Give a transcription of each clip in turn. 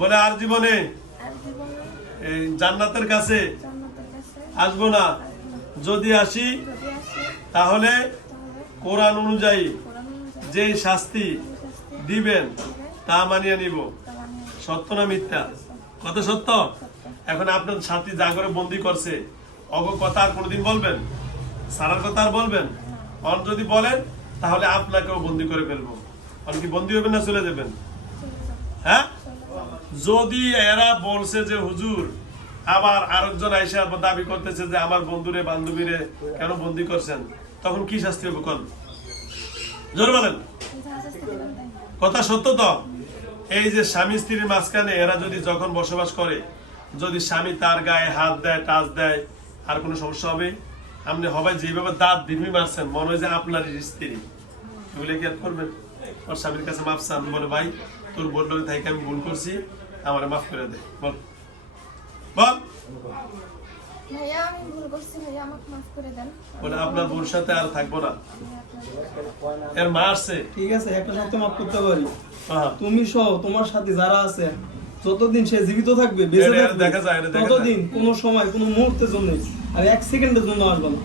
বলে, আর জীবনে জান্নাতের কাছে আসব না। যদি আসি, তাহলে কোরআন অনুযায়ী যে শাস্তি দিবেন, তা মানিয়ে নিব। সত্য না মিথ্যা? কত সত্য? এখন আপনার সাথী যা করে বন্দি করছে, অগ কথা আর কোনোদিন বলবেন? সারার কথা আর বলবেন? অন যদি বলেন তাহলে আপনাকেও বন্দি করে ফেলব। কি বন্দি হবেন না চলে যাবেন? হ্যাঁ? যদি এরা বলছে যে, হুজুর, আবার আরেকজন আইসা দাবি করতেছে যে, আমার বন্ধুরে, বান্ধবীরে কেন বন্দি করছেন? তখন কি শাস্তি হবে কোন? জোর বলেন। কথা সত্য তো? এই যে স্বামী স্ত্রীর মাঝখানে এরা যদি যখন বসবাস করে, যদি স্বামী তার গায়ে হাত দেয়, টাচ দেয়, আর কোনো সমস্যা হবে? আপনি হবাই যেভাবে দাঁত দিনমি মারছেন, মনে হয় যে আপনার স্ত্রী। এগুলো কি আর করবেন। ওর স্বামীর কাছে মাপ চান বলে ভাই তোর বলল তাইকে আমি ভুল করছি আমার মাফ করে দে। বল। বল। মাফ আপনার সাথে আর থাকব না। এর মা আসছে। ঠিক আছে একটা সত্য মাফ করতে পারি। হ্যাঁ। তুমি সহ তোমার সাথে যারা আছে যতদিন সে জীবিত থাকবে বেঁচে। ততদিন কোনো সময় কোনো মুহূর্তের জন্য আর এক সেকেন্ডের জন্য আসবে না।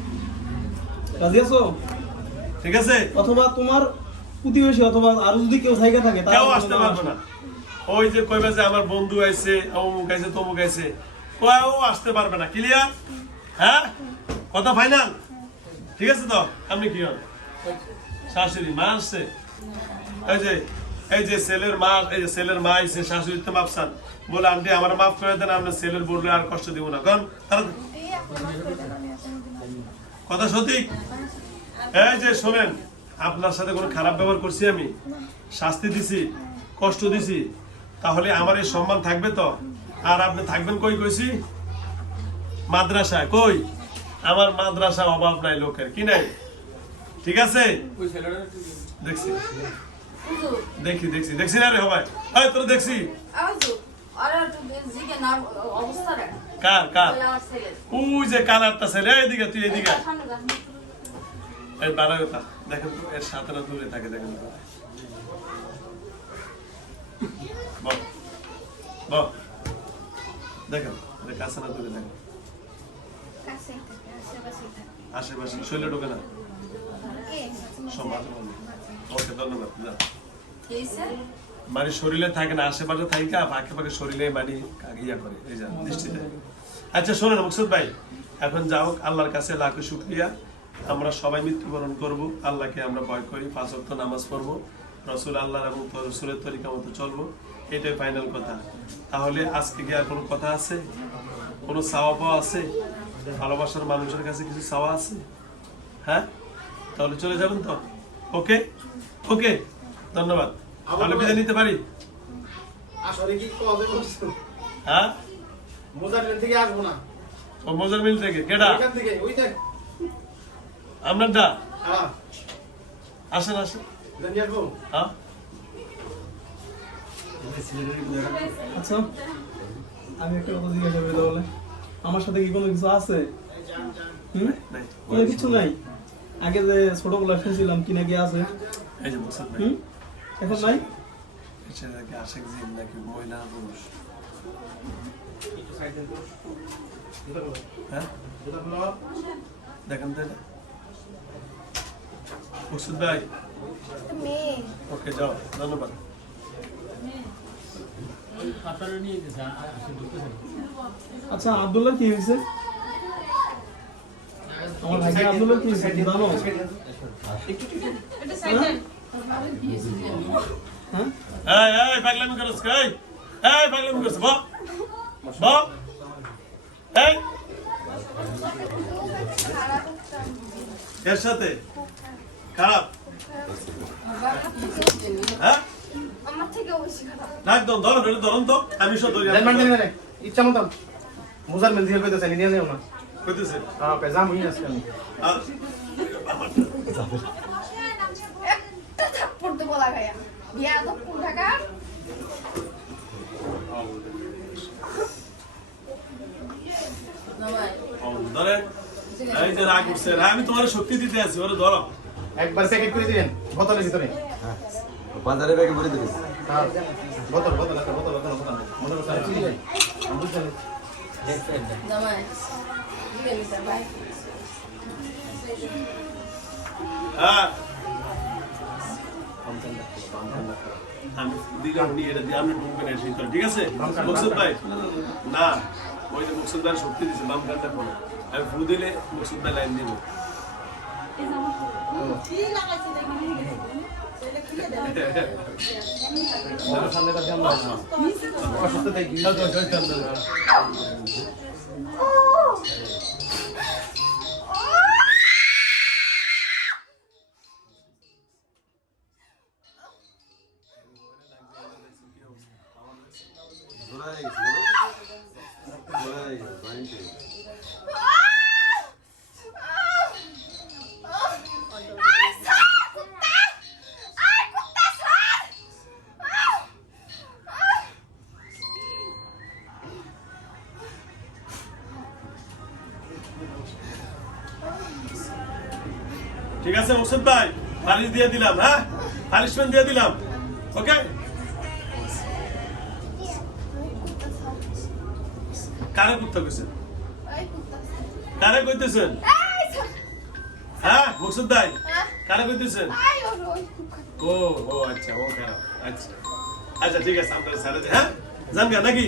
রাজি আছো? ঠিক আছে? অথবা তোমার প্রতিবেশী অথবা আরও যদি কেউ জায়গা থাকে কেউ আসতে পারবে না। ওই যে কইবে যে আমার বন্ধু আইছে অমুক আইছে তমুক আইছে। কেউ আসতে পারবে না। ক্লিয়ার হ্যাঁ? কথা ফাইনাল ঠিক আছে তো? আপনি কি হন? শাশুড়ি মা আসছে? এই যে এই যে ছেলের মা এই যে ছেলের মা আইছে শাশুড়ি তো মাপসান বলে আন্টি আমার মাফ করে দেন আপনার ছেলের বললে আর কষ্ট দিব না। কারণ তারা। কথা সঠিক? এই যে শোনেন আপনার সাথে কোনো খারাপ ব্যবহার করছি আমি। শাস্তি দিছি কষ্ট দিছি। তাহলে আমার এই সম্মান থাকবে তো? আর আপনি থাকবেন কই কইছি? মাদ্রাসায়। কই? আমার মাদ্রাসা অভাব নাই লোকের কি নাই? ঠিক আছে? দেখছি। দেখি দেখছি। দেখছি না রে হবাই এই তোর দেখছি। কার কার? ওই যে কালারটা ছেলে এইদিকে তুই এদিকে ভালো কথা। দেখেন তো এর না দূরে থাকে দেখেন তো। দেখেন এর কাছে না দূরে থাকে আশেপাশে শৈলে ঢোকে না? ওকে ধন্যবাদ যা। মানে শরীরে থাকে না আশেপাশে থাকে ফাঁকে ফাঁকে শরীরে মানে ইয়া করে এই যা দৃষ্টি দেয় আচ্ছা শোনেন মুকসুদ ভাই এখন যা হোক আল্লাহর কাছে লাখো শুক্রিয়া। আমরা সবাই মৃত্যুবরণ করব আল্লাহকে আমরা ভয় করি পাঁচ ওয়াক্ত নামাজ পড়ব রসুল আল্লাহ এবং রসুলের তরিকা মতো চলবো এটাই ফাইনাল কথা। তাহলে আজকে কি আর কোনো কথা আছে? কোনো চাওয়া পাওয়া আছে? ভালোবাসার মানুষের কাছে কিছু চাওয়া আছে? হ্যাঁ? তাহলে চলে যাবেন তো? ওকে? ওকে? ধন্যবাদ। তাহলে বিদায় নিতে পারি? হ্যাঁ? মোজারলেন থেকে আসব না। ও মজার মিল থেকে কেডা? থেকে ওই আপনারটা হ্যাঁ আসেন আসেন। হ্যাঁ? আচ্ছা আমি একটা কথা জিজ্ঞাসা করি তাহলে। আমার সাথে কি কোনো কিছু আছে? কোনো কিছু নাই? আগে যে ছোটবেলা শুনছিলাম কি নাকি আছে? এই যে এখন নাই? নাকি আশেক জিন নাকি মহিলা পুরুষ হ্যাঁ? দেখেন তো এটা। মুকসুদ ভাই ওকে যাও ধন্যবাদ আচ্ছা আব্দুল্লাহ কি হয়েছে? আমার ভাইকে আব্দুল্লাহ কি হয়েছে? জানো হ্যাঁ? এই এই পাগলামি করছ এই এই পাগলামি করছ বাহ বাহ এই। এর সাথে? খারাপ? হ্যাঁ? একদম ধরুন তো আমি সব ধরি দেন। ইচ্ছা মতো মোজারলেন থেকে কইতে চাই নিয়ে নেও না। কইতেছে হ্যাঁ ওকে হই আজকে আমি। একটা থাপ্পড় দেবো লাগাইয়া বিয়া তো কোন ঢাকা ধরে এই যে রাগ উঠছে আমি তোমার শক্তি দিতে আছি ওরে ধরো। একবার প্যাকেট করে দিবেন বোতলের ভিতরে। বাজারে ব্যাগে ভরে দিবি হ্যাঁ বোতল বোতল একটা বোতল বোতল বোতল হ্যাঁ ভিতরে ঠিক আছে মুকসুদ ভাই না ওই যে মুকসুদ ভাই শক্তি দিচ্ছে বাম কানটা আমি ফু দিলে মুকসুদ ভাই লাইন দিব। সামনে তার ধ্যান ঠিক আছে মুকসুদ ভাই? পানিশ দিয়ে দিলাম হ্যাঁ? পানিশমেন্ট দিয়ে দিলাম ওকে? কারে করতে কইছেন? কারে কইতেছেন? হ্যাঁ মুকসুদ ভাই? কারে কইতেছেন? ও ও আচ্ছা ও খারাপ আচ্ছা। আচ্ছা ঠিক আছে আপনার স্যার হ্যাঁ? জান গা নাকি?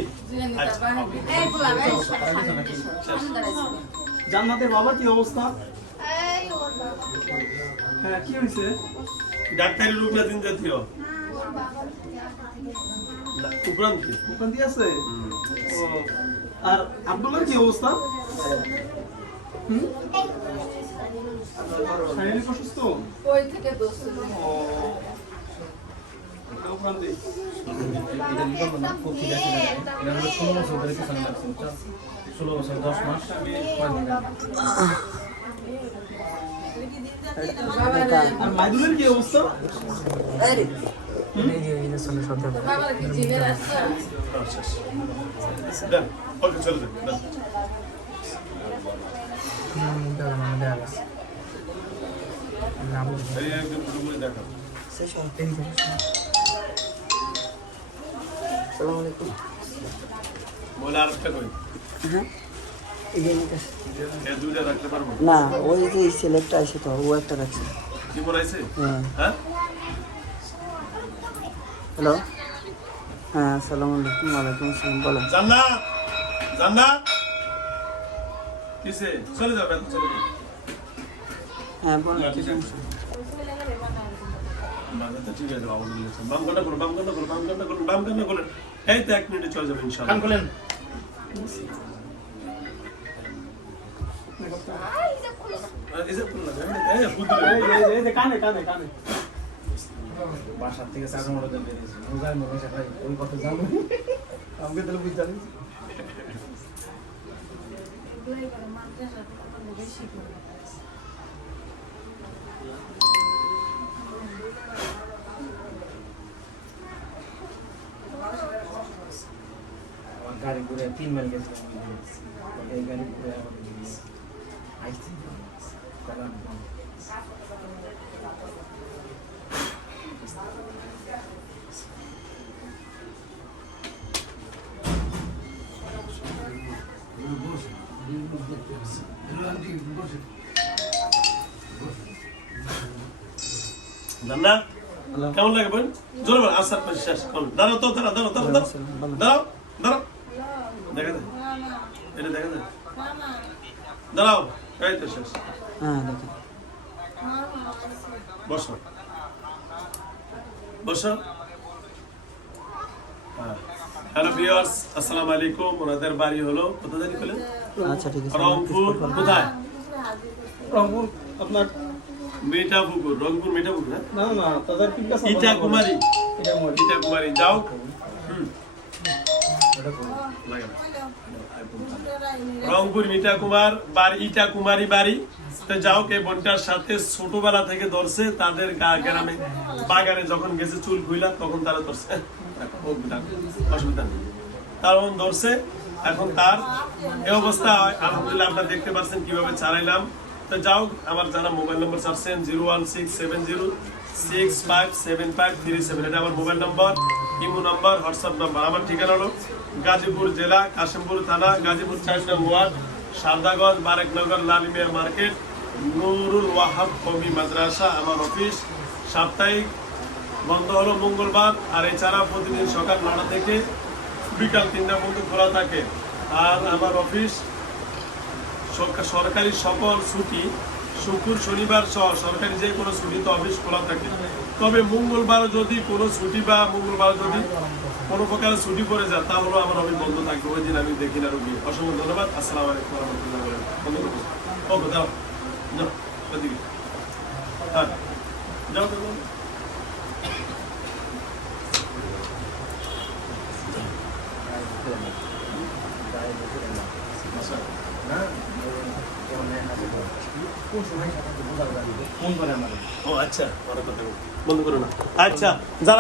আচ্ছা, দাঁড়াইছে জান্নাতের বাবা কি অবস্থা? হ্যাঁ কি হয়েছে? ডাক্তারি রূপ না দিন জাতীয় উপরান্ত আছে? আর আব্দুল্লার কি অবস্থা? হুম? শারীরিক অসুস্থ? ওই থেকে দোষ। ও ষোলো বছর দশ মাস কি অবস্থা করে দেখাও। বলে আর একটা রাখতে পারব না ওই যে সিলেক্ট আছে তো ও একটা রাখছে। হ্যাঁ। হ্যাঁ? হ্যালো? হ্যাঁ আসসালামু আলাইকুম ওয়ালাইকুম আসসালাম বলেন জান্না জান্না কিসে? চলে যাও চলে যাও। হ্যাঁ বলেন বাম কান্না এই তো এক মিনিটে চলে যাবে কান বাসার থেকে চাকরি দেন বেরিয়েছে রোজার মনে ভাই ওই কথা জানো আমাকে তাহলে বুঝতে পারি গাড়ি ঘুরে তিন মাইল গেছিলাম এই গাড়ি ঘুরে আমার আইসি জান্না কেমন লাগে বোন জোরে বল আসার পর শেষ বল দাঁড়াও তো দাঁড়াও দাঁড়াও দাঁড়াও দাঁড়াও দাঁড়াও দাঁড়াও দেখা যায় এটা দেখা যায় দাঁড়াও এই তো শেষ হ্যাঁ দেখেন বসো। বসো। হ্যালো ভিউয়ার্স আসসালামু আলাইকুম। ওনাদের বাড়ি হলো কোথায় জানি বলেন আচ্ছা ঠিক আছে। রংপুর। কোথায়? রংপুর আপনার মিঠাপুকুর। রংপুর মিঠাপুকুর হ্যাঁ? না না তাদের কি কাছে ইটা কুমারী এটা মোর ইটা কুমারী যাও হুম। রংপুর মিঠা কুমার বাড়ি ইটা কুমারী বাড়ি যাও, কে বোনটার সাথে ছোটবেলা থেকে ধরছে, তাদের গ্রামে। বাগানে যখন গেছে, চুল খুইলা, তখন তারা ধরছে। অসুবিধা নেই। কারণ ধরছে, এখন তার এই অবস্থা আলহামদুলিল্লাহ, আপনারা দেখতে পাচ্ছেন কীভাবে চালাইলাম। তো যাও, আমার যারা মোবাইল নম্বর চাচ্ছেন zero one six seven zero six five seven five three seven. এটা আমার মোবাইল নম্বর। ইমো নাম্বার, হোয়াটসঅ্যাপ নম্বর। আমার ঠিকানা হলো গাজীপুর জেলা, কাশিমপুর থানা, গাজীপুর চার ওয়ার্ড, সারদাগঞ্জ বারেকনগর লালিমিয়া মার্কেট, নুরুল ওয়াহাব কবি মাদ্রাসা, আমার অফিস। সাপ্তাহিক বন্ধ হলো মঙ্গলবার, আর এছাড়া প্রতিদিন সকাল নটা থেকে বিকাল তিনটা পর্যন্ত খোলা থাকে। আর আমার অফিস সরকারি সকল ছুটি, শুক্র শনিবার সহ সরকারি যে কোনো ছুটিতে অফিস খোলা থাকে। তবে মঙ্গলবার যদি কোনো ছুটি বা মঙ্গলবার যদি কোনো প্রকার ছুটি পড়ে যায় তাহলে আমার আমি বন্ধ থাকবে। ওই দিন আমি দেখি না রুগী। অসংখ্য ধন্যবাদ। আসসালাম আলাইকুম রহমতুল্লাহ ওকে দাও যাও ওদিকে হ্যাঁ। যাও কোন সময় বোঝা যাবে ফোন করে আমার ও আচ্ছা। বন্ধ করো না। আচ্ছা যারা